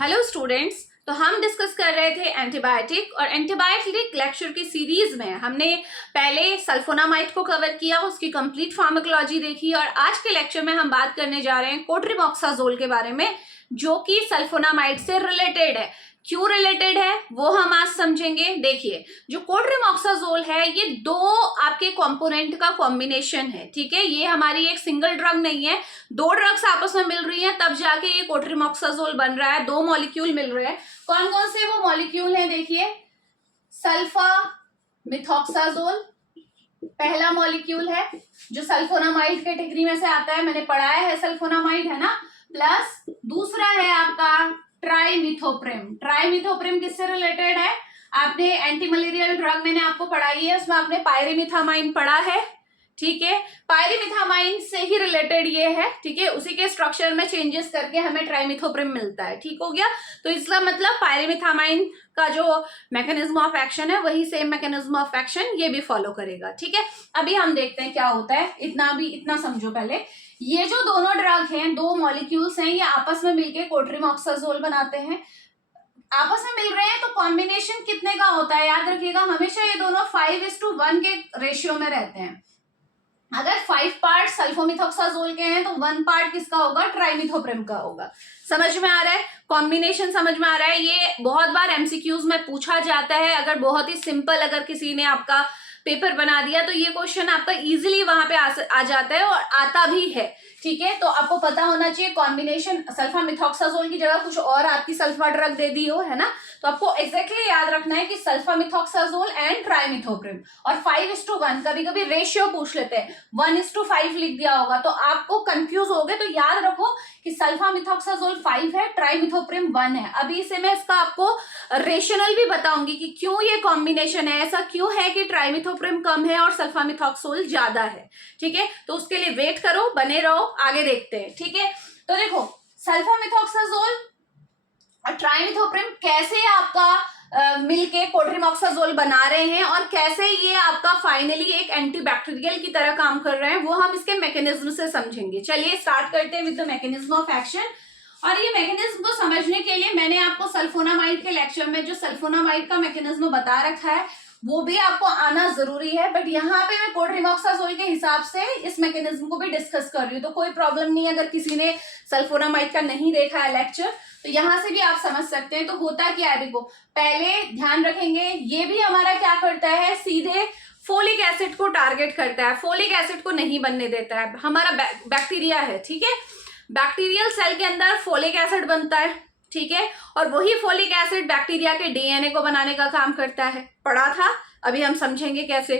Hello students. तो हम discuss कर रहे थे एंटीबायोटिक और एंटीबायोटिक लेक्चर की सीरीज में हमने पहले सल्फोनामाइड को कवर किया, उसकी कंप्लीट फार्माकोलॉजी देखी और आज के लेक्चर में हम बात करने जा रहे हैं कोट्रिमॉक्साजोल के बारे में, जो कि सल्फोनामाइड से रिलेटेड है। क्यों रिलेटेड है वो हम आज समझेंगे। देखिए, जो कोट्रिमॉक्साजोल है ये दो आपके कंपोनेंट का कॉम्बिनेशन है, ठीक है। ये हमारी एक सिंगल ड्रग नहीं है, दो ड्रग्स आपस में मिल रही हैं तब जाके ये कोट्रिमॉक्साजोल बन रहा है। दो मॉलिक्यूल मिल रहे हैं। कौन कौन से वो मॉलिक्यूल हैं? देखिए, सल्फा मिथॉक्साजोल पहला मॉलिक्यूल है जो सल्फोनामाइड कैटेगरी में से आता है, मैंने पढ़ाया है सल्फोनामाइड, है ना। प्लस दूसरा है आपका ट्राइमिथोप्रिम। ट्राइमिथोप्रिम किससे रिलेटेड है? आपने एंटी मलेरियल ड्रग मैंने आपको पढ़ाई है, उसमें आपने पायरिमिथामाइन पढ़ा है, ठीक है। पायरिमिथामाइन से ही रिलेटेड ये है, ठीक है। उसी के स्ट्रक्चर में चेंजेस करके हमें ट्राइमिथोप्रिम मिलता है, ठीक हो गया। तो इसका मतलब पायरिमिथामाइन का जो मैकेनिज्म ऑफ एक्शन है वही सेम मैकेनिज्म ऑफ एक्शन ये भी फॉलो करेगा, ठीक है। अभी हम देखते हैं क्या होता है। इतना समझो पहले। ये जो दोनों ड्रग हैं, दो मॉलिक्यूल्स हैं, ये आपस में मिलके कोट्रिमॉक्साजोल बनाते हैं। आपस में मिल रहे हैं तो कॉम्बिनेशन कितने का होता है? याद रखिएगा, हमेशा ये दोनों 5:1 के रेशियो में रहते हैं। अगर 5 पार्ट सल्फोमिथॉक्साजोल के हैं तो 1 पार्ट किसका होगा? ट्राइमिथोप्रिम का होगा। समझ में आ रहा है? कॉम्बिनेशन समझ में आ रहा है? ये बहुत बार एमसीक्यूज में पूछा जाता है। अगर बहुत ही सिंपल अगर किसी ने आपका पेपर बना दिया तो ये क्वेश्चन आपका इजीली वहां पे आ जाता है और आता भी है, ठीक है। तो आपको पता होना चाहिए कॉम्बिनेशन। सल्फा मिथॉक्साजोल की जगह कुछ और आपकी सल्फा ड्रग दे दी हो, है ना, तो आपको एग्जैक्टली याद रखना है कि सल्फा मिथॉक्साजोल एंड ट्राइमिथोप्रिम। और 5:1, कभी कभी रेशियो पूछ लेते हैं, 1:5 लिख दिया होगा तो आपको कंफ्यूज हो गए। तो याद रखो कि सल्फा मिथॉक्साजोल 5 है, ट्राइमिथोप्रिम 1 है। अभी से मैं इसका आपको रेशनल भी बताऊंगी कि क्यों ये कॉम्बिनेशन है, ऐसा क्यों है कि ट्राइमिथोप्रिम कम है और सल्फा मिथॉक्सोल ज्यादा है, ठीक है। तो उसके लिए वेट करो, बने रहो, आगे देखते हैं, ठीक है। तो देखो, सल्फा मिथॉक्साजोल और ट्राइमिथोप्रिम कैसे आपका मिलके कोट्रिमॉक्साजोल बना रहे हैं और कैसे ये आपका फाइनली एक एंटीबैक्टीरियल की तरह काम कर रहे हैं, वो हम इसके मैकेनिज्म से समझेंगे। चलिए स्टार्ट करते हैं with the mechanism of action. और ये मैकेनिज्म को समझने के लिए मैंने आपको सल्फोनामाइड के लेक्चर में जो सल्फोनामाइड का मैकेनिज्म बता रखा है वो भी आपको आना जरूरी है, बट यहाँ पे मैं कोट्रिमॉक्साजोल के हिसाब से इस मैकेनिज्म को भी डिस्कस कर रही हूँ। तो कोई प्रॉब्लम नहीं है अगर किसी ने सल्फोनामाइड का नहीं देखा है लेक्चर, तो यहाँ से भी आप समझ सकते हैं। तो होता क्या है, देखो पहले ध्यान रखेंगे, ये भी हमारा क्या करता है, सीधे फोलिक एसिड को टारगेट करता है, फोलिक एसिड को नहीं बनने देता है। हमारा बैक्टीरिया है, ठीक है। बैक्टीरियल सेल के अंदर फोलिक एसिड बनता है, ठीक है, और वही फोलिक एसिड बैक्टीरिया के डीएनए को बनाने का काम करता है। पढ़ा था, अभी हम समझेंगे कैसे।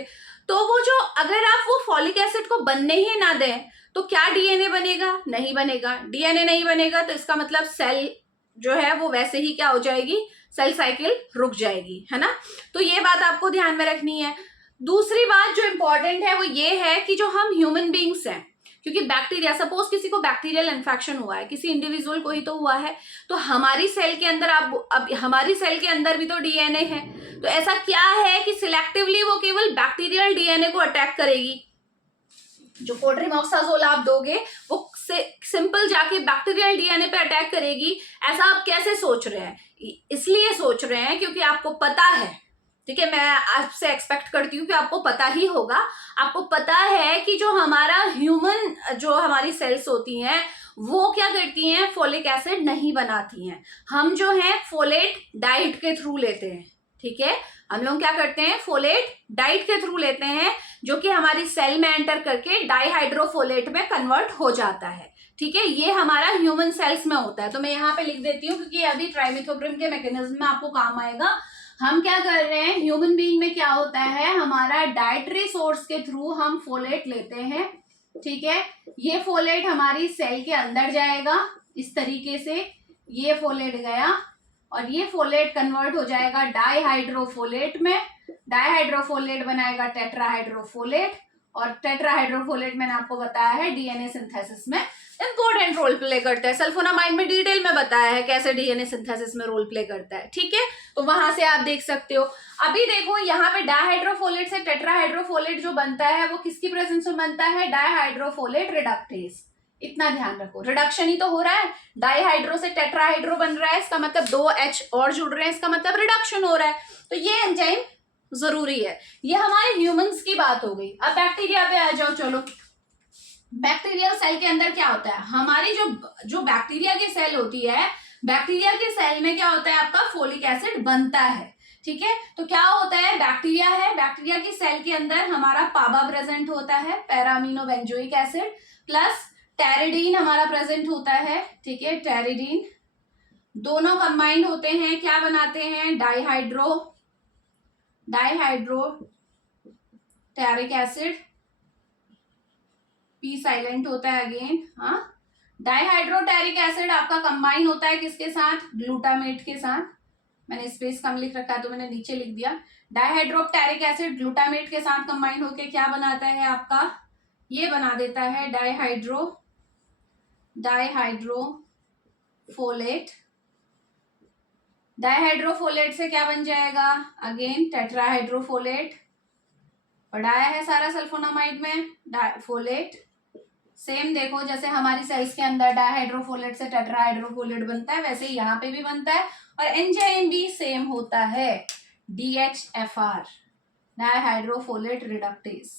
तो वो जो अगर आप वो फोलिक एसिड को बनने ही ना दें तो क्या डीएनए बनेगा? नहीं बनेगा। डीएनए नहीं बनेगा तो इसका मतलब सेल जो है वो वैसे ही क्या हो जाएगी, सेल साइकिल रुक जाएगी, है ना। तो ये बात आपको ध्यान में रखनी है। दूसरी बात जो इंपॉर्टेंट है वो ये है कि जो हम ह्यूमन बींग्स हैं, क्योंकि बैक्टीरिया, सपोज किसी को बैक्टीरियल इन्फेक्शन हुआ है, किसी इंडिविजुअल को ही तो हुआ है, तो हमारी सेल के अंदर अब हमारी सेल के अंदर भी तो डीएनए है। तो ऐसा क्या है कि सिलेक्टिवली वो केवल बैक्टीरियल डीएनए को अटैक करेगी। जो कोट्रिमॉक्साजोल आप दोगे वो सिंपल जाके बैक्टीरियल डीएनए पे अटैक करेगी। ऐसा आप कैसे सोच रहे हैं? इसलिए सोच रहे हैं क्योंकि आपको पता है, ठीक है, मैं आपसे एक्सपेक्ट करती हूँ कि आपको पता ही होगा। आपको पता है कि जो हमारा ह्यूमन, जो हमारी सेल्स होती हैं वो क्या करती हैं, फोलिक एसिड नहीं बनाती हैं। हम जो है फोलेट डाइट के थ्रू लेते हैं, ठीक है। हम लोग क्या करते हैं, फोलेट डाइट के थ्रू लेते हैं, जो कि हमारी सेल में एंटर करके डाइहाइड्रोफोलेट में कन्वर्ट हो जाता है, ठीक है। ये हमारा ह्यूमन सेल्स में होता है। तो मैं यहाँ पे लिख देती हूँ क्योंकि अभी ट्राइमिथोप्रिम के मैकेनिज्म में आपको काम आएगा। हम क्या कर रहे हैं, ह्यूमन बीइंग में क्या होता है, हमारा डाइटरी सोर्स के थ्रू हम फोलेट लेते हैं, ठीक है। ये फोलेट हमारी सेल के अंदर जाएगा इस तरीके से, ये फोलेट गया और ये फोलेट कन्वर्ट हो जाएगा डाइहाइड्रोफोलेट में। डाइहाइड्रोफोलेट बनाएगा टेट्राहाइड्रोफोलेट, और टेट्राहाइड्रोफोलेट मैंने आपको बताया है डीएनए सिंथेसिस में इंपॉर्टेंट रोल प्ले करता है। सल्फोनामाइड में डिटेल में बताया है कैसे डीएनए सिंथेसिस में रोल प्ले करता है, ठीक है। तो वहां से आप देख सकते हो। अभी देखो यहाँ पे डाइहाइड्रोफोलेट से टेट्राहाइड्रोफोलेट जो बनता है वो किसकी प्रेजेंस में बनता है, डाइहाइड्रोफोलेट रिडक्टेज, इतना ध्यान रखो, रिडक्शन ही तो हो रहा है, डाईहाइड्रो से टेट्राहाइड्रो बन रहा है, इसका मतलब 2 H और जुड़ रहे हैं, इसका मतलब रिडक्शन हो रहा है, तो ये एंजाइम जरूरी है। ये हमारे ह्यूमंस की बात हो गई। अब बैक्टीरिया पे आ जाओ। चलो, बैक्टीरियल सेल के अंदर क्या होता है, हमारी जो बैक्टीरिया की सेल होती है, बैक्टीरिया के सेल में क्या होता है, आपका फोलिक एसिड बनता है। ठीक है, तो क्या होता है, बैक्टीरिया है, बैक्टीरिया की सेल के अंदर हमारा पाबा प्रेजेंट होता है, पैरामीनो बेंजोइक एसिड, प्लस टेरिडीन हमारा प्रेजेंट होता है। ठीक है, टेरिडीन दोनों कंबाइंड होते हैं, क्या बनाते हैं, डाईहाइड्रो टेरिक एसिड, पी साइलेंट होता है अगेन। हाँ, डाईहाइड्रोटेरिक एसिड आपका कंबाइन होता है किसके साथ, ग्लूटामेट के साथ। मैंने स्पेस कम लिख रखा है तो मैंने नीचे लिख दिया। डाईहाइड्रोटेरिक एसिड ग्लूटामेट के साथ कंबाइन होके क्या बनाता है आपका, ये बना देता है डाईहाइड्रोफोलेट। डाईहाइड्रोफोलेट से क्या बन जाएगा, अगेन टेट्राहाइड्रोफोलेट। पढ़ाया है सारा सल्फोनामाइड में, फोलेट सेम देखो, जैसे हमारी सेल्स के अंदर डाईहाइड्रोफोलेट से टेट्राहाइड्रोफोलेट बनता है, वैसे यहाँ पे भी बनता है, और एंजाइम भी सेम होता है, DHFR, डाईहाइड्रोफोलेट रिडक्टेज।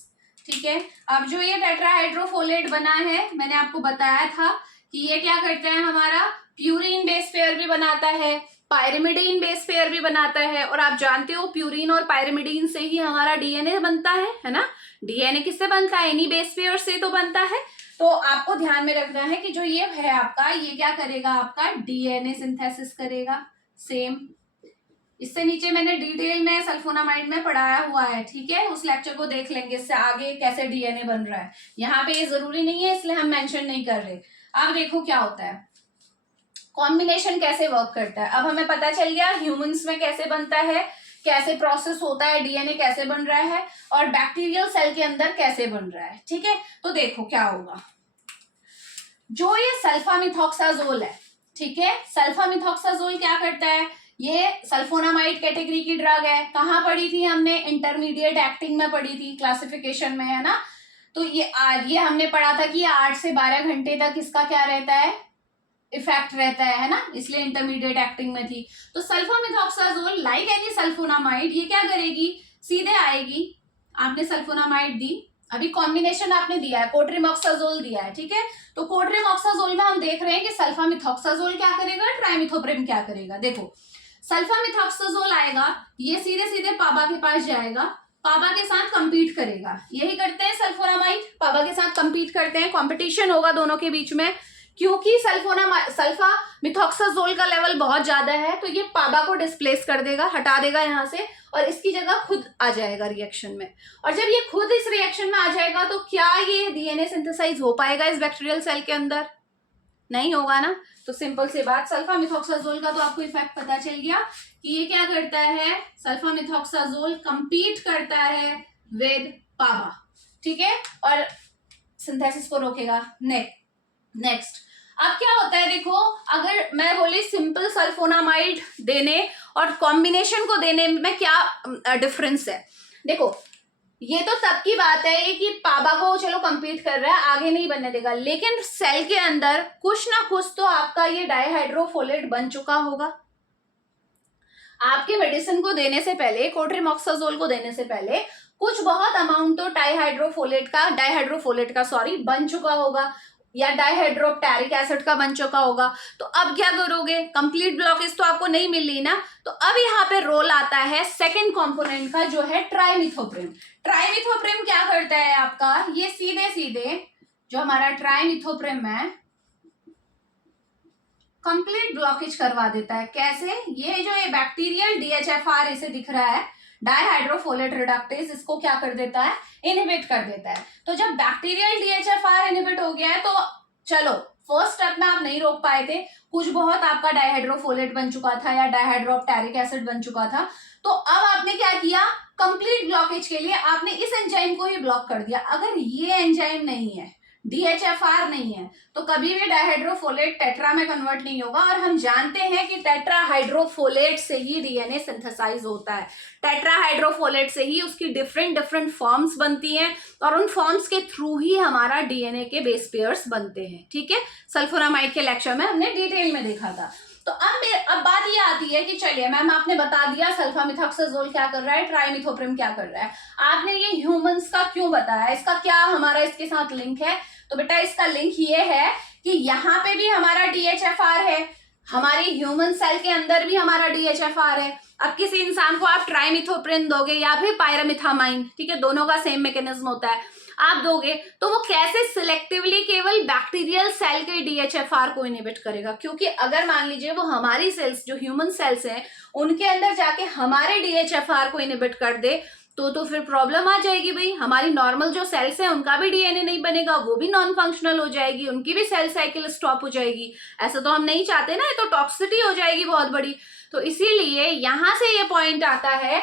ठीक है, अब जो ये टेट्राहाइड्रोफोलेट बना है, मैंने आपको बताया था कि ये क्या करता है, हमारा प्यूरिन बेस पेयर भी बनाता है, पायरिमिडीन बेस पेयर भी बनाता है, और आप जानते हो प्यूरिन और पायरिमिडीन से ही हमारा डीएनए बनता है ना। डीएनए किससे बनता है, इन्हीं बेस पेयर से तो बनता है। तो आपको ध्यान में रखना है कि जो ये है आपका, ये क्या करेगा, आपका डीएनए सिंथेसिस करेगा। सेम, इससे नीचे मैंने डिटेल में सल्फोनामाइड में पढ़ाया हुआ है। ठीक है, उस लेक्चर को देख लेंगे, इससे आगे कैसे डीएनए बन रहा है। यहाँ पे ये जरूरी नहीं है, इसलिए हम मेंशन नहीं कर रहे। अब देखो क्या होता है, कॉम्बिनेशन कैसे वर्क करता है। अब हमें पता चल गया ह्यूमंस में कैसे बनता है, कैसे प्रोसेस होता है, डीएनए कैसे बन रहा है, और बैक्टीरियल सेल के अंदर कैसे बन रहा है। ठीक है, तो देखो क्या होगा, जो ये सल्फामिथॉक्साजोल है, ठीक है, सल्फामिथॉक्साजोल क्या करता है, ये सल्फोनामाइड कैटेगरी की ड्रग है। कहाँ पढ़ी थी हमने, इंटरमीडिएट एक्टिंग में पढ़ी थी, क्लासिफिकेशन में, है ना। तो ये हमने पढ़ा था कि 8 से 12 घंटे तक इसका क्या रहता है, इफेक्ट रहता है ना, इसलिए इंटरमीडिएट एक्टिंग में थी। तो सल्फामिथॉक्साजोल लाइक एनी सल्फोनामाइड, ये क्या करेगी, सीधे आएगी, आपने सल्फोनामाइड दी, अभी कॉम्बिनेशन आपने दिया है, कोट्रिमॉक्साजोल दिया है। ठीक है, तो कोट्रिमॉक्साजोल में हम देख रहे हैं कि सल्फामिथॉक्साजोल क्या करेगा, ट्राइमिथोप्रिम क्या करेगा। देखो, सल्फामिथॉक्साजोल आएगा, ये सीधे सीधे पाबा के पास जाएगा, पाबा के साथ कंपीट करेगा। यही करते हैं सल्फोनामाइड, पाबा के साथ कंपीट करते हैं, कंपटीशन होगा दोनों के बीच में, क्योंकि सल्फामिथॉक्साजोल का लेवल बहुत ज्यादा है, तो ये पाबा को डिस्प्लेस कर देगा, हटा देगा यहाँ से, और इसकी जगह खुद आ जाएगा रिएक्शन में। और जब ये खुद इस रिएक्शन में आ जाएगा, तो क्या ये डीएनए सिंथेसाइज हो पाएगा इस बैक्टीरियल सेल के अंदर, नहीं होगा ना। तो सिंपल सी बात, सल्फामिथॉक्साजोल का तो आपको इफेक्ट पता चल गया कि ये क्या करता है, सल्फामिथॉक्साजोल कंपीट करता है विद पाबा। ठीक है, और सिंथेसिस को रोकेगा। नेक्स्ट अब क्या होता है, देखो, अगर मैं बोली सिंपल सल्फोनामाइड देने और कॉम्बिनेशन को देने में क्या डिफरेंस है। देखो, ये तो तब की बात है कि पाबा को चलो कंपीट कर रहा है, आगे नहीं बनने देगा, लेकिन सेल के अंदर कुछ ना कुछ तो आपका ये डाईहाइड्रोफोलेट बन चुका होगा। आपके मेडिसिन को देने से पहले, कोट्रिमॉक्साजोल को देने से पहले कुछ बहुत अमाउंट तो डाईहाइड्रोफोलेट का बन चुका होगा, या डाईहाइड्रोटेरिक एसिड का बन चुका होगा। तो अब क्या करोगे, कंप्लीट ब्लॉकेज तो आपको नहीं मिल रही ना, तो अब यहाँ पे रोल आता है सेकंड कंपोनेंट का, जो है ट्राइमिथोप्रिम। ट्राइमिथोप्रिम क्या करता है आपका, ये सीधे सीधे जो हमारा ट्राइमिथोप्रिम है, कंप्लीट ब्लॉकेज करवा देता है। कैसे, ये जो ये बैक्टीरियल DHFR इसे दिख रहा है, डाईहाइड्रोफोलेट रिडक्टेज, इसको क्या कर देता है, इनहिबिट कर देता है। तो जब बैक्टीरियल DHFR इनहिबिट हो गया है, तो चलो फर्स्ट स्टेप में आप नहीं रोक पाए थे, कुछ बहुत आपका डाईहाइड्रोफोलेट बन चुका था या डाईहाइड्रोटेरिक एसिड बन चुका था, तो अब आपने क्या किया, कंप्लीट ब्लॉकेज के लिए आपने इस एंजाइम को ही ब्लॉक कर दिया। अगर ये एंजाइम नहीं है, DHFR नहीं है तो कभी भी डाइहाइड्रोफोलेट टेट्रा में कन्वर्ट नहीं होगा। और हम जानते हैं कि टेट्राहाइड्रोफोलेट से ही डीएनए सिंथेसाइज होता है, टेट्राहाइड्रोफोलेट से ही उसकी डिफरेंट डिफरेंट फॉर्म्स बनती हैं और उन फॉर्म्स के थ्रू ही हमारा डीएनए के बेस पेयर्स बनते हैं। ठीक है, सल्फोनामाइड के लेक्चर में हमने डिटेल में देखा था। तो अब बात ये आती है कि चलिए मैम आपने बता दिया सल्फामिथॉक्साजोल क्या कर रहा है, ट्राइमिथोप्रिम क्या कर रहा है, आपने ये ह्यूमंस का क्यों बताया, इसका क्या हमारा इसके साथ लिंक है। तो बेटा इसका लिंक ये है कि यहाँ पे भी हमारा DHFR है, हमारी ह्यूमन सेल के अंदर भी हमारा DHFR है। अब किसी इंसान को आप ट्राइमिथोप्रिन दोगे या फिर पायरामिथामाइन, ठीक है, दोनों का सेम मैकेनिज्म होता है, आप दोगे तो वो कैसे सिलेक्टिवली केवल बैक्टीरियल सेल के DHFR को इनहिबिट करेगा। क्योंकि अगर मान लीजिए वो हमारी सेल्स जो ह्यूमन सेल्स हैं उनके अंदर जाके हमारे DHFR को इनहिबिट कर दे तो फिर प्रॉब्लम आ जाएगी भाई। हमारी नॉर्मल जो सेल्स हैं उनका भी डीएनए नहीं बनेगा, वो भी नॉन फंक्शनल हो जाएगी, उनकी भी सेल साइकिल स्टॉप हो जाएगी। ऐसा तो हम नहीं चाहते ना, ये तो टॉक्सिसिटी हो जाएगी बहुत बड़ी। तो इसीलिए यहां से ये पॉइंट आता है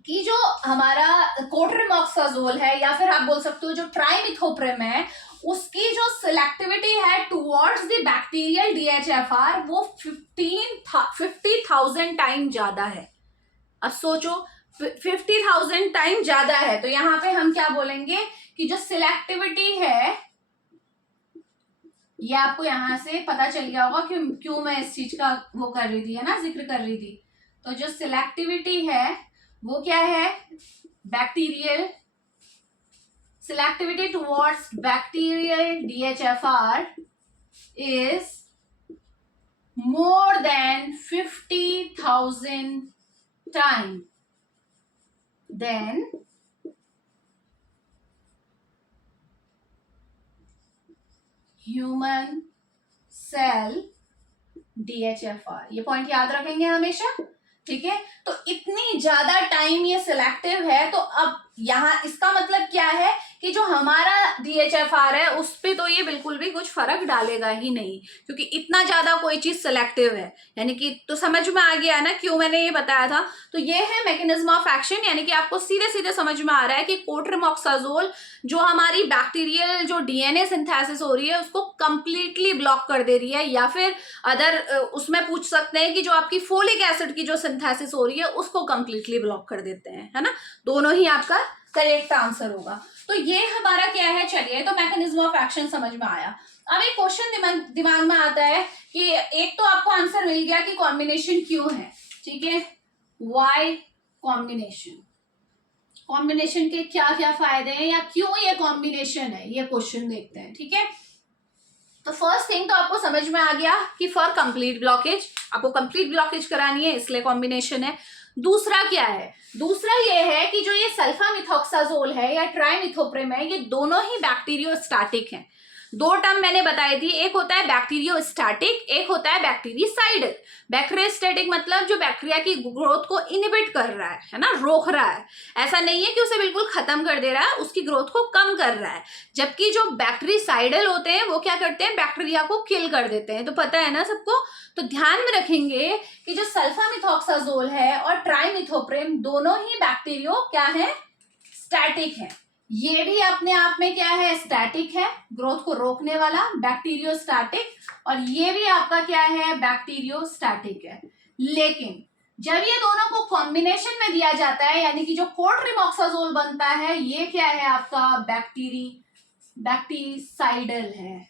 कि जो हमारा कोट्रिमॉक्साजोल है या फिर आप बोल सकते हो जो ट्राइमिथोप्रिम है उसकी जो सिलेक्टिविटी है टुवर्ड्स द बैक्टीरियल DHFR वो 50,000 टाइम ज्यादा है। अब सोचो 50,000 टाइम ज्यादा है तो यहाँ पे हम क्या बोलेंगे कि जो सिलेक्टिविटी है, ये आपको यहां से पता चल गया होगा कि क्यों मैं इस चीज का वो कर रही थी, है ना, जिक्र कर रही थी। तो जो सिलेक्टिविटी है वो क्या है, bacterial selectivity towards bacterial DHFR is more than 50,000 times than human cell DHFR। ये पॉइंट याद रखेंगे हमेशा, ठीक है। तो इतनी ज्यादा टाइम ये सिलेक्टिव है, तो अब यहाँ इसका मतलब क्या है कि जो हमारा DHFR है उस पे तो ये बिल्कुल भी कुछ फर्क डालेगा ही नहीं, क्योंकि इतना ज्यादा कोई चीज सिलेक्टिव है। यानी कि तो समझ में आ गया ना क्यों मैंने ये बताया था। तो ये है मैकेनिज्म ऑफ एक्शन, यानी कि आपको सीधे सीधे समझ में आ रहा है कि कोट्रिमॉक्साजोल जो हमारी बैक्टीरियल जो डीएनए सिंथेसिस हो रही है उसको कंप्लीटली ब्लॉक कर दे रही है, या फिर अदर उसमें पूछ सकते हैं कि जो आपकी फोलिक एसिड की जो सिंथेसिस हो रही है उसको कंप्लीटली ब्लॉक कर देते हैं, है ना। दोनों ही आपका करेक्ट आंसर होगा। तो ये हमारा क्या है, चलिए तो मैकेनिज्म ऑफ एक्शन समझ में आया। अब एक क्वेश्चन दिमाग में आता है कि एक तो आपको आंसर मिल गया कि कॉम्बिनेशन क्यों है, ठीक है, वाई कॉम्बिनेशन, कॉम्बिनेशन के क्या क्या फायदे हैं या क्यों ये कॉम्बिनेशन है, ये क्वेश्चन देखते हैं, ठीक है। तो फर्स्ट थिंग तो आपको समझ में आ गया कि फॉर कंप्लीट ब्लॉकेज, आपको कंप्लीट ब्लॉकेज करानी है इसलिए कॉम्बिनेशन है। दूसरा क्या है, दूसरा ये है कि जो ये सल्फामिथॉक्साजोल है या ट्राइमिथोप्रिम है, ये दोनों ही बैक्टीरियोस्टैटिक हैं। दो टर्म मैंने बताई थी, एक होता है बैक्टीरियोस्टैटिक, एक होता है बैक्टीरियासाइडल। बैक्टीरियोस्टैटिक मतलब जो बैक्टीरिया की ग्रोथ को इनहिबिट कर रहा है ना, रोक रहा है। ऐसा नहीं है कि उसे बिल्कुल खत्म कर दे रहा है, उसकी ग्रोथ को कम कर रहा है। जबकि जो बैक्टीरियासाइडल होते हैं वो क्या करते हैं, बैक्टीरिया को किल कर देते हैं। तो पता है ना सबको। तो ध्यान में रखेंगे कि जो सल्फामिथॉक्साजोल है और ट्राइमिथोप्रिम दोनों ही बैक्टीरियो क्या है, स्टैटिक है। ये भी अपने आप में क्या है, स्टैटिक है, ग्रोथ को रोकने वाला बैक्टीरियोस्टैटिक, और ये भी आपका क्या है, बैक्टीरियोस्टैटिक है। लेकिन जब ये दोनों को कॉम्बिनेशन में दिया जाता है, यानी कि जो कोट्रिमॉक्साजोल बनता है, ये क्या है आपका बैक्टीरिसाइडल है।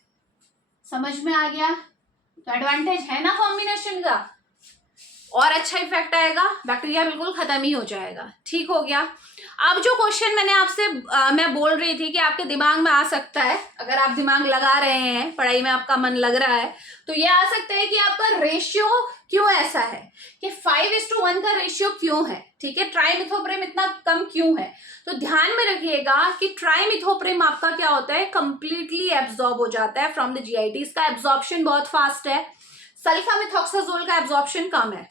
समझ में आ गया। तो एडवांटेज है ना कॉम्बिनेशन का, और अच्छा इफेक्ट आएगा, बैक्टीरिया बिल्कुल खत्म ही हो जाएगा। ठीक हो गया। अब जो क्वेश्चन मैंने आपसे मैं बोल रही थी कि आपके दिमाग में आ सकता है, अगर आप दिमाग लगा रहे हैं, पढ़ाई में आपका मन लग रहा है, तो ये आ सकता है कि आपका रेशियो क्यों ऐसा है, कि 5:1 का रेशियो क्यों है, ठीक है, ट्राइमिथोप्रिम इतना कम क्यों है। तो ध्यान में रखिएगा कि ट्राइमिथोप्रिम आपका क्या होता है, कंप्लीटली एब्जॉर्ब हो जाता है फ्रॉम द जीआईटी, इसका एब्जॉर्प्शन बहुत फास्ट है। सल्फामिथॉक्साजोल का एब्जॉर्प्शन कम है,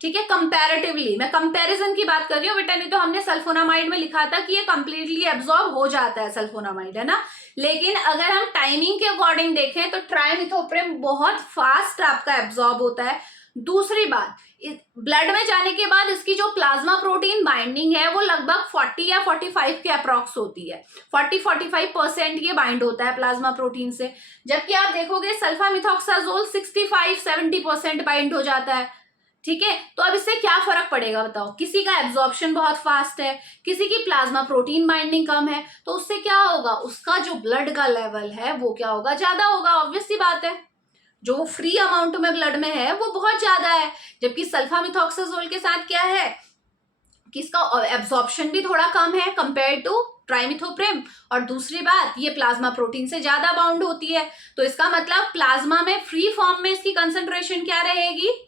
ठीक है, कंपैरेटिवली। मैं कंपैरिजन की बात कर रही हूँ बेटा, नहीं तो हमने सल्फोनामाइड में लिखा था कि ये कंप्लीटली एब्जॉर्ब हो जाता है सल्फोनामाइड, है ना। लेकिन अगर हम टाइमिंग के अकॉर्डिंग देखें तो ट्राइमिथोप्रिम बहुत फास्ट आपका एब्जॉर्ब होता है। दूसरी बात, ब्लड में जाने के बाद इसकी जो प्लाज्मा प्रोटीन बाइंडिंग है वो लगभग 40 या 45 के अप्रॉक्स होती है। 40-45% ये बाइंड होता है प्लाज्मा प्रोटीन से, जबकि आप देखोगे सल्फामिथॉक्साजोल 65-70% बाइंड हो जाता है। ठीक है, तो अब इससे क्या फर्क पड़ेगा बताओ? किसी का एब्जॉर्प्शन बहुत फास्ट है, किसी की प्लाज्मा प्रोटीन बाइंडिंग कम है, तो उससे क्या होगा? उसका जो ब्लड का लेवल है वो क्या होगा? ज्यादा होगा। ऑब्वियस सी बात है, जो फ्री अमाउंट में ब्लड में है वो बहुत ज्यादा है। जबकि सल्फामिथॉक्साजोल के साथ क्या है कि इसका एब्जॉर्प्शन भी थोड़ा कम है कंपेयर टू ट्राइमिथोप्रिम, और दूसरी बात ये प्लाज्मा प्रोटीन से ज्यादा बाउंड होती है। तो इसका मतलब प्लाज्मा में फ्री फॉर्म में इसकी कंसंट्रेशन क्या रहेगी?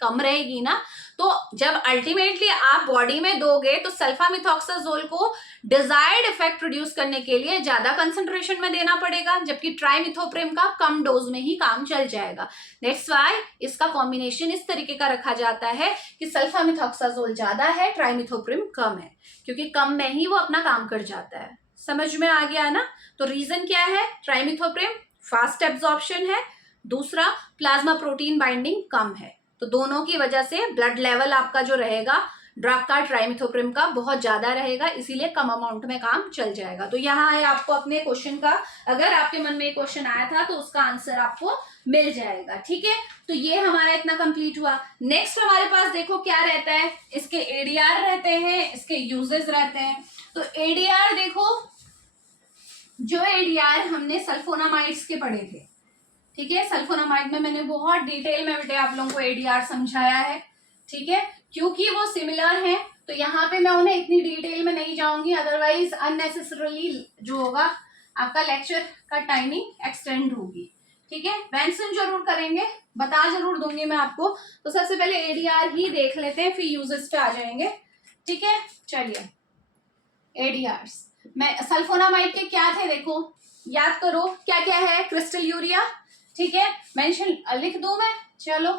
कम रहेगी ना। तो जब अल्टीमेटली आप बॉडी में दोगे तो सल्फामिथॉक्साजोल को डिजायर्ड इफेक्ट प्रोड्यूस करने के लिए ज्यादा कंसंट्रेशन में देना पड़ेगा, जबकि ट्राइमिथोप्रिम का कम डोज में ही काम चल जाएगा। दैट्स व्हाई इसका कॉम्बिनेशन इस तरीके का रखा जाता है कि सल्फामिथॉक्साजोल ज्यादा है, ट्राइमिथोप्रिम कम है, क्योंकि कम में ही वो अपना काम कर जाता है। समझ में आ गया ना? तो रीजन क्या है? ट्राइमिथोप्रिम फास्ट एब्जॉर्प्शन है, दूसरा प्लाज्मा प्रोटीन बाइंडिंग कम है। तो दोनों की वजह से ब्लड लेवल आपका जो रहेगा ड्रग का, ट्राइमिथोप्रिम का, बहुत ज्यादा रहेगा, इसीलिए कम अमाउंट में काम चल जाएगा। तो यहाँ है आपको अपने क्वेश्चन का, अगर आपके मन में ये क्वेश्चन आया था तो उसका आंसर आपको मिल जाएगा। ठीक है, तो ये हमारा इतना कंप्लीट हुआ। नेक्स्ट हमारे पास देखो क्या रहता है, इसके एडीआर रहते हैं, इसके यूजेस रहते हैं। तो एडीआर देखो, जो एडीआर हमने सल्फोनामाइड्स के पढ़े थे, ठीक है, सल्फोनामाइड में मैंने बहुत डिटेल में बेटे आप लोगों को एडीआर समझाया है। ठीक है, क्योंकि वो सिमिलर हैं तो यहाँ पे मैं उन्हें इतनी डिटेल में नहीं जाऊंगी, अदरवाइज अननेसेसरली जो होगा आपका लेक्चर का टाइमिंग एक्सटेंड होगी। ठीक है, मेंशन जरूर करेंगे, बता जरूर दूंगी मैं आपको। तो सबसे पहले एडीआर ही देख लेते हैं, फिर यूजेस पे आ जाएंगे। ठीक है, चलिए एडीआर्स मैं सल्फोनामाइड के क्या थे देखो, याद करो क्या क्या है। क्रिस्टल यूरिया, ठीक है, मेंशन लिख दूं मैं, चलो।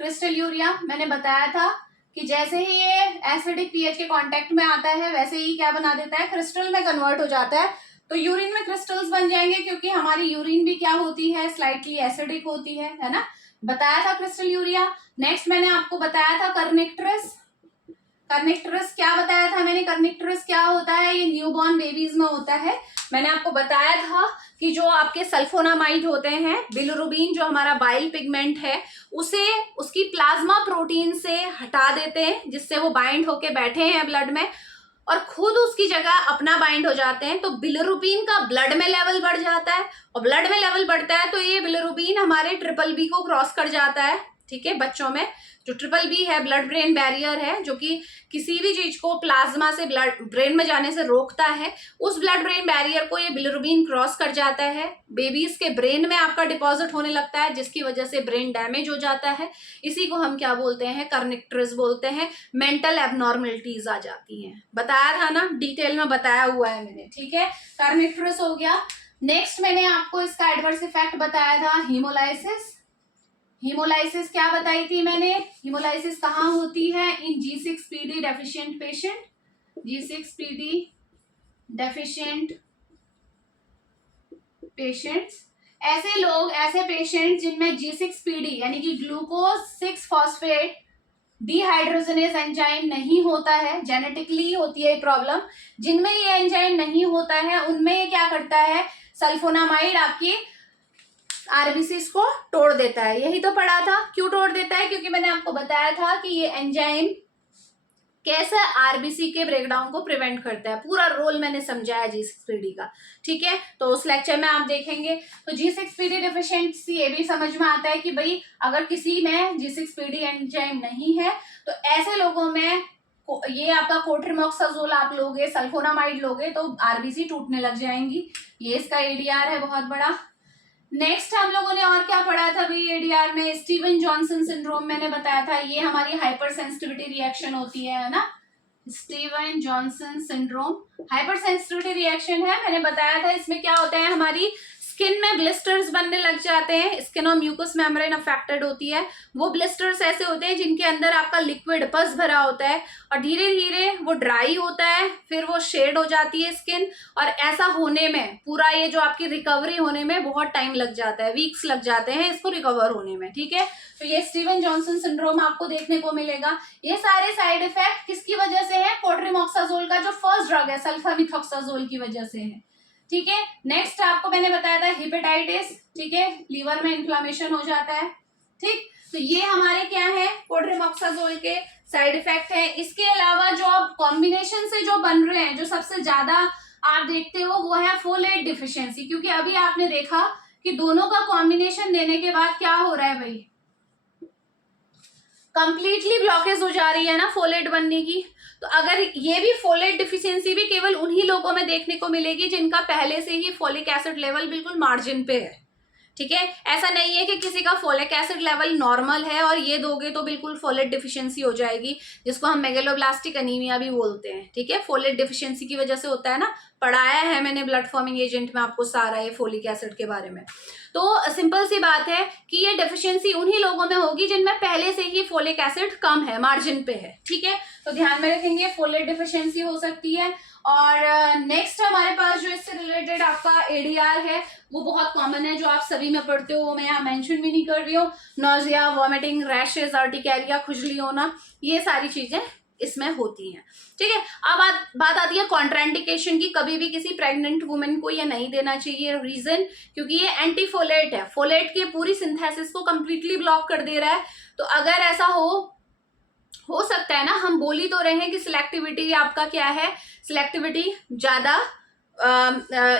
क्रिस्टल यूरिया मैंने बताया था कि जैसे ही ये एसिडिक पीएच के कांटेक्ट में आता है वैसे ही क्या बना देता है? क्रिस्टल में कन्वर्ट हो जाता है। तो यूरिन में क्रिस्टल्स बन जाएंगे, क्योंकि हमारी यूरिन भी क्या होती है? स्लाइटली एसिडिक होती है ना। बताया था क्रिस्टल यूरिया। नेक्स्ट मैंने आपको बताया था कर्निक्टरस। कर्निक्टरस क्या बताया था मैंने? कर्निक्टरस क्या होता है? ये न्यूबॉर्न बेबीज में होता है। मैंने आपको बताया था कि जो आपके सल्फोनामाइड होते हैं, बिलिरुबिन जो हमारा बाइल पिगमेंट है, उसे उसकी प्लाज्मा प्रोटीन से हटा देते हैं, जिससे वो बाइंड होके बैठे हैं ब्लड में और खुद उसकी जगह अपना बाइंड हो जाते हैं। तो बिलिरुबिन का ब्लड में लेवल बढ़ जाता है, और ब्लड में लेवल बढ़ता है तो ये बिलिरुबिन हमारे ट्रिपल बी को क्रॉस कर जाता है। ठीक है, बच्चों में जो ट्रिपल बी है ब्लड ब्रेन बैरियर है, जो कि किसी भी चीज को प्लाज्मा से ब्लड ब्रेन में जाने से रोकता है, उस ब्लड ब्रेन बैरियर को ये बिलिरुबिन क्रॉस कर जाता है। बेबीज के ब्रेन में आपका डिपॉजिट होने लगता है, जिसकी वजह से ब्रेन डैमेज हो जाता है। इसी को हम क्या बोलते हैं? कर्निक्टरस बोलते हैं। मेंटल एबनॉर्मलिटीज आ जाती हैं। बताया था ना, डिटेल में बताया हुआ है मैंने। ठीक है, कर्निक्टरस हो गया। नेक्स्ट मैंने आपको इसका एडवर्स इफेक्ट बताया था, हीमोलाइसिस। हीमोलाइसिस क्या बताई थी मैंने? हीमोलाइसिस कहाँ होती है? इन G6PD deficient patient. G6PD deficient patients, ऐसे लोग, ऐसे पेशेंट जिनमें G6PD यानी कि ग्लूकोज 6 फॉस्फेट डिहाइड्रोजनेज एंजाइम नहीं होता है, जेनेटिकली होती है प्रॉब्लम। जिनमें ये एंजाइम नहीं होता है उनमें ये क्या करता है? सल्फोनामाइड आपकी आरबीसीज को तोड़ देता है। यही तो पढ़ा था। क्यों तोड़ देता है? क्योंकि मैंने आपको बताया था कि ये एंजाइम कैसे आरबीसी के ब्रेकडाउन को प्रिवेंट करता है। पूरा रोल मैंने समझाया G6PD का। ठीक है, तो उस लेक्चर में आप देखेंगे। तो G6PD डिफिशिएंसी ये भी समझ में आता है कि भाई अगर किसी में G6PD एंजाइम नहीं है तो ऐसे लोगों में ये आपका कोट्रिमोक्साजोल आप लोगे, सल्फोनामाइड लोगे तो आरबीसी टूटने लग जाएंगी। ये इसका एडीआर है बहुत बड़ा। नेक्स्ट हम लोगों ने और क्या पढ़ा था भाई एडीआर में? स्टीवन जॉनसन सिंड्रोम मैंने बताया था। ये हमारी हाइपर सेंसिटिविटी रिएक्शन होती है ना, Steven Johnson syndrome hyper sensitivity reaction है। मैंने बताया था इसमें क्या होता है, हमारी स्किन में ब्लिस्टर्स बनने लग जाते हैं, स्किन और म्यूकस मेम्ब्रेन अफेक्टेड होती है। वो ब्लिस्टर्स ऐसे होते हैं जिनके अंदर आपका लिक्विड पस भरा होता है और धीरे धीरे वो ड्राई होता है, फिर वो शेड हो जाती है स्किन, और ऐसा होने में पूरा ये जो आपकी रिकवरी होने में बहुत टाइम लग जाता है, वीक्स लग जाते हैं इसको रिकवर होने में, ठीक है। तो ये स्टीवन जॉनसन सिंड्रोम आपको देखने को मिलेगा। ये सारे साइड इफेक्ट किसकी वजह से है? कोट्रिमॉक्साजोल का जो फर्स्ट ड्रग है सल्फामिथॉक्साजोल की वजह से है, ठीक है। नेक्स्ट आपको मैंने बताया था हेपेटाइटिस, ठीक है, लीवर में इन्फ्लामेशन हो जाता है, ठीक। तो ये हमारे क्या है? कोट्रिमॉक्साजोल के साइड इफेक्ट है। इसके अलावा जो अब कॉम्बिनेशन से जो बन रहे हैं, जो सबसे ज्यादा आप देखते हो वो है फोलेट डिफिशियंसी, क्योंकि अभी आपने देखा कि दोनों का कॉम्बिनेशन देने के बाद क्या हो रहा है भाई, कंप्लीटली ब्लॉकेज हो जा रही है ना फोलेट बनने की। तो अगर ये भी फोलेट डिफिशियंसी भी केवल उन्हीं लोगों में देखने को मिलेगी जिनका पहले से ही फोलिक एसिड लेवल बिल्कुल मार्जिन पे है, ठीक है। ऐसा नहीं है कि किसी का फोलिक एसिड लेवल नॉर्मल है और ये दोगे तो बिल्कुल फोलेट डिफिशियंसी हो जाएगी, जिसको हम मेगलोब्लास्टिक एनीमिया भी बोलते हैं, ठीक है। फोलेट डिफिशियंसी की वजह से होता है ना, पढ़ाया है मैंने ब्लड फॉर्मिंग एजेंट में आपको सारा ये फोलिक एसिड के बारे में। तो सिंपल सी बात है कि ये डेफिशिएंसी उन्हीं लोगों में होगी जिनमें पहले से ही फोलिक एसिड कम है, मार्जिन पे है, ठीक है। तो ध्यान में रखेंगे फोलेट डेफिशिएंसी हो सकती है। और नेक्स्ट हमारे पास जो इससे रिलेटेड आपका एडीआर है वो बहुत कॉमन है, जो आप सभी में पढ़ते हो, मैं यहाँ मेंशन भी नहीं कर रही हूँ। नोजिया, वॉमिटिंग, रैशेज, अर्टिकेरिया, खुजली होना, ये सारी चीजें इसमें होती हैं, ठीक है। अब बात आती है कॉन्ट्राइंडिकेशन की। कभी भी किसी प्रेग्नेंट वुमेन को ये नहीं देना चाहिए। रीजन, क्योंकि ये एंटीफोलेट है, फोलेट की पूरी सिंथेसिस को कंप्लीटली ब्लॉक कर दे रहा है। तो अगर ऐसा हो सकता है ना, हम बोल ही तो रहे हैं कि सिलेक्टिविटी आपका क्या है, सिलेक्टिविटी ज्यादा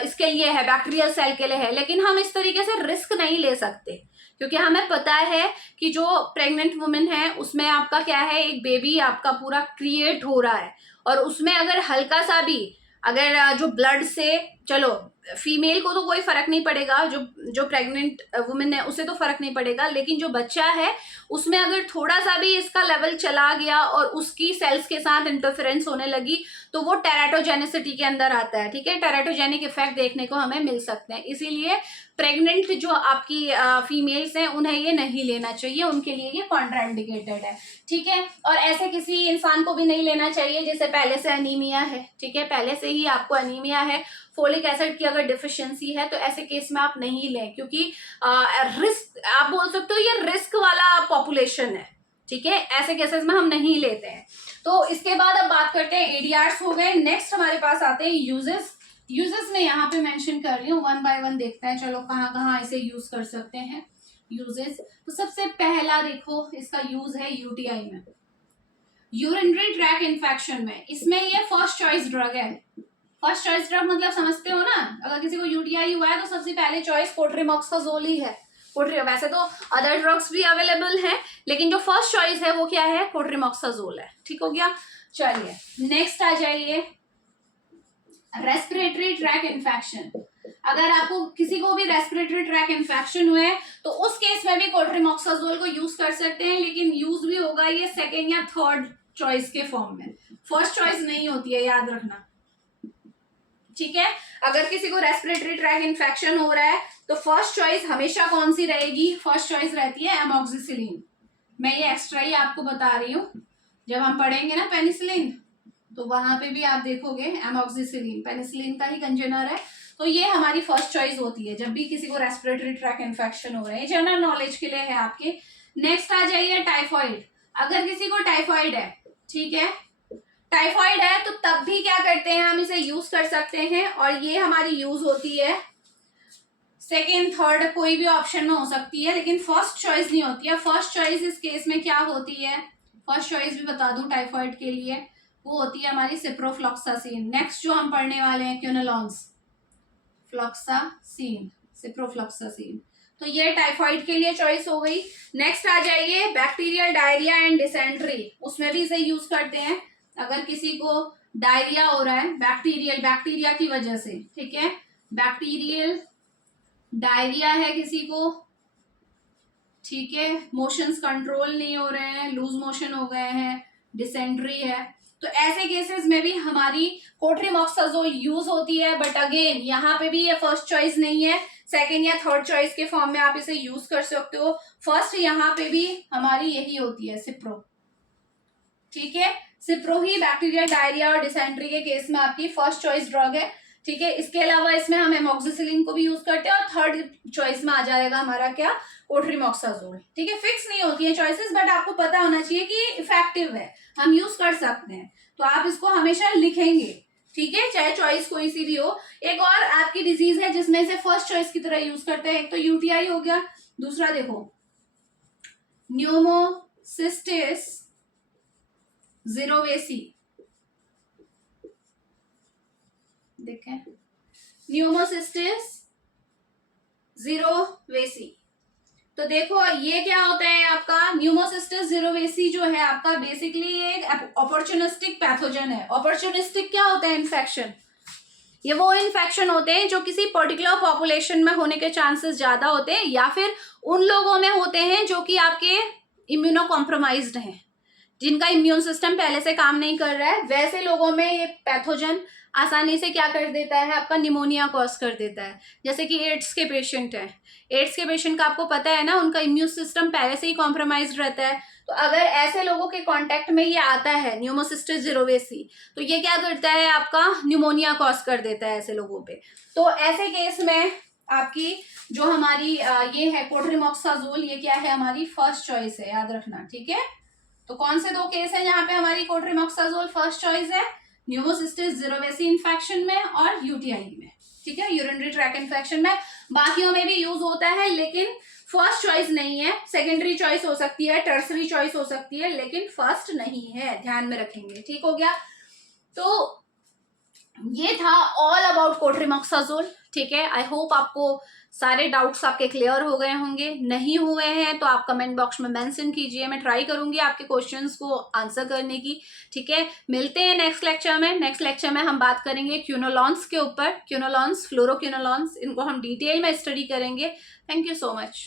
इसके लिए है, बैक्टीरियल सेल के लिए है, लेकिन हम इस तरीके से रिस्क नहीं ले सकते, क्योंकि हमें पता है कि जो प्रेग्नेंट वुमेन है उसमें आपका क्या है, एक बेबी आपका पूरा क्रिएट हो रहा है, और उसमें अगर हल्का सा भी अगर जो ब्लड से, चलो फीमेल को तो कोई फर्क नहीं पड़ेगा, जो प्रेग्नेंट वुमेन है उसे तो फर्क नहीं पड़ेगा, लेकिन जो बच्चा है उसमें अगर थोड़ा सा भी इसका लेवल चला गया और उसकी सेल्स के साथ इंटरफेरेंस होने लगी तो वो टेराटोजेनिसिटी के अंदर आता है, ठीक है। टेराटोजेनिक इफेक्ट देखने को हमें मिल सकते हैं, इसीलिए प्रेग्नेंट जो आपकी फीमेल्स हैं उन्हें ये नहीं लेना चाहिए, उनके लिए ये कॉन्ट्राइंडिकेटेड है, ठीक है। और ऐसे किसी इंसान को भी नहीं लेना चाहिए जिसे पहले से अनीमिया है, ठीक है, पहले से ही आपको अनीमिया है, फोलिक एसिड की अगर डिफिशियंसी है, तो ऐसे केस में आप नहीं लें, क्योंकि रिस्क, आप बोल सकते हो ये रिस्क वाला पॉपुलेशन है, ठीक है। ऐसे केसेस में हम नहीं लेते हैं। तो इसके बाद अब बात करते हैं, एडीआर्स हो गए। नेक्स्ट हमारे पास आते हैं यूजेस में यहाँ पे मेंशन कर रही हूँ, वन बाय वन देखते हैं, चलो कहाँ कहाँ इसे यूज कर सकते हैं यूजेस। तो सबसे पहला देखो इसका यूज है यूटीआई में, यूरिनरी ट्रैक इन्फेक्शन में। इसमें ये फर्स्ट चॉइस ड्रग है। फर्स्ट चॉइस ड्रग मतलब समझते हो ना, अगर किसी को यूटीआई हुआ है तो सबसे पहले चॉइस कोट्रिमॉक्साजोल ही है। वैसे तो अदर ड्रग्स भी अवेलेबल हैं, लेकिन जो फर्स्ट चॉइस है वो क्या है, कोट्रिमॉक्साजोल है, ठीक हो गया। चलिए नेक्स्ट आ जाइए, रेस्पिरेटरी ट्रैक इन्फेक्शन। अगर आपको किसी को भी रेस्पिरेटरी ट्रैक इन्फेक्शन हुए तो उस केस में भी कोट्रिमॉक्साजोल को यूज कर सकते हैं, लेकिन यूज भी होगा ये सेकेंड या थर्ड चॉइस के फॉर्म में, फर्स्ट चॉइस नहीं होती है, याद रखना, ठीक है। अगर किसी को रेस्पिरेटरी ट्रैक इन्फेक्शन हो रहा है तो फर्स्ट चॉइस हमेशा कौन सी रहेगी, फर्स्ट चॉइस रहती है एमॉक्सिसिलिन। मैं ये एक्स्ट्रा ही आपको बता रही हूँ, जब हम पढ़ेंगे ना पेनिसिलिन तो वहां पे भी आप देखोगे एमॉक्सिसिलिन पेनिसिलिन का ही कंजेनर है। तो ये हमारी फर्स्ट चॉइस होती है जब भी किसी को रेस्पिरेटरी ट्रैक इन्फेक्शन हो रहे हैं, जनरल नॉलेज के लिए है आपके। नेक्स्ट आ जाइए टाइफॉइड। अगर किसी को टाइफॉइड है, ठीक है, टाइफॉइड है तो तब भी क्या करते हैं, हम इसे यूज कर सकते हैं, और ये हमारी यूज होती है सेकेंड थर्ड कोई भी ऑप्शन में हो सकती है, लेकिन फर्स्ट चॉइस नहीं होती है। फर्स्ट चॉइस इस केस में क्या होती है, फर्स्ट चॉइस भी बता दूं टाइफॉइड के लिए, वो होती है हमारी सिप्रोफ्लॉक्सासिन। नेक्स्ट जो हम पढ़ने वाले हैं क्विनोलॉन्स, फ्लॉक्सासिन, सिप्रोफ्लॉक्सासिन। तो ये टाइफॉइड के लिए चॉइस हो गई। नेक्स्ट आ जाइए बैक्टीरियल डायरिया एंड डिसेंट्री, उसमें भी इसे यूज करते हैं। अगर किसी को डायरिया हो रहा है बैक्टीरिया की वजह से, ठीक है, बैक्टीरियल डायरिया है किसी को, ठीक है, मोशंस कंट्रोल नहीं हो रहे हैं, लूज मोशन हो गए हैं, डिसेंट्री है, तो ऐसे केसेस में भी हमारी कोट्रिमॉक्साजोल यूज होती है। बट अगेन यहाँ पे भी ये फर्स्ट चॉइस नहीं है, सेकेंड या थर्ड चॉइस के फॉर्म में आप इसे यूज कर सकते हो। फर्स्ट यहाँ पे भी हमारी यही होती है, सिप्रो। ठीक है, सिप्रो ही बैक्टीरियल डायरिया और डिसेंट्री के केस में आपकी फर्स्ट चॉइस ड्रग है। ठीक है, इसके अलावा इसमें हम एमोक्सिसिलिन को भी यूज करते हैं और थर्ड चॉइस में आ जाएगा हमारा क्या, कोट्रिमोक्साजोल। ठीक है, फिक्स नहीं होती है चॉइसेस, बट आपको पता होना चाहिए कि इफेक्टिव है, हम यूज कर सकते हैं, तो आप इसको हमेशा लिखेंगे। ठीक है, चाहे चॉइस कोई सी भी हो। एक और आपकी डिजीज है जिसमें से फर्स्ट चॉइस की तरह यूज करते हैं, एक तो यूटीआई हो गया, दूसरा देखो न्यूमोसिस्टिस जीरोवेसी। देखें, न्यूमोसिस्टिस जीरोवेसी। तो देखो ये क्या होता है आपका, न्यूमोसिस्टिस जीरोवेसी जो है आपका बेसिकली एक अपॉर्चुनिस्टिक पैथोजन है। अपॉर्चुनिस्टिक क्या होता है, इन्फेक्शन। ये वो इन्फेक्शन होते हैं जो किसी पर्टिकुलर पॉपुलेशन में होने के चांसेस ज्यादा होते हैं, या फिर उन लोगों में होते हैं जो कि आपके इम्यूनो कॉम्प्रोमाइज्ड हैं, जिनका इम्यून सिस्टम पहले से काम नहीं कर रहा है। वैसे लोगों में ये पैथोजन आसानी से क्या कर देता है, आपका निमोनिया कॉज कर देता है। जैसे कि एड्स के पेशेंट हैं, एड्स के पेशेंट का आपको पता है ना, उनका इम्यून सिस्टम पहले से ही कॉम्प्रोमाइज्ड रहता है। तो अगर ऐसे लोगों के कांटेक्ट में ये आता है न्यूमोसिस्टिस जीरोवेसी, तो ये क्या करता है, आपका न्यूमोनिया कॉज कर देता है ऐसे लोगों पे। तो ऐसे केस में आपकी जो हमारी ये है कोट्रिमोक्साजोल, ये क्या है, हमारी फर्स्ट चॉइस है, याद रखना। ठीक है, तो कौन से दो केस हैं जहां पे हमारी कोट्रिमोक्साजोल फर्स्ट चॉइस है, न्यूमोसिस्टिस जीरोवेसी इन्फेक्शन में और यूटीआई में। ठीक है, यूरिनरी ट्रैक इन्फेक्शन में। बाकियों में भी यूज होता है लेकिन फर्स्ट चॉइस नहीं है, सेकेंडरी चॉइस हो सकती है, टर्सरी चॉइस हो सकती है, लेकिन फर्स्ट नहीं है, ध्यान में रखेंगे। ठीक हो गया, तो ये था ऑल अबाउट कोट्रिमोक्साजोल। ठीक है, आई होप आपको सारे डाउट्स आपके क्लियर हो गए होंगे। नहीं हुए हैं तो आप कमेंट बॉक्स में मेंशन कीजिए, मैं ट्राई करूंगी आपके क्वेश्चंस को आंसर करने की। ठीक है, मिलते हैं नेक्स्ट लेक्चर में। नेक्स्ट लेक्चर में हम बात करेंगे क्यूनोलॉन्स के ऊपर, क्यूनोलॉन्स, फ्लोरोक्यूनोलॉन्स, इनको हम डिटेल में स्टडी करेंगे। Thank you so much.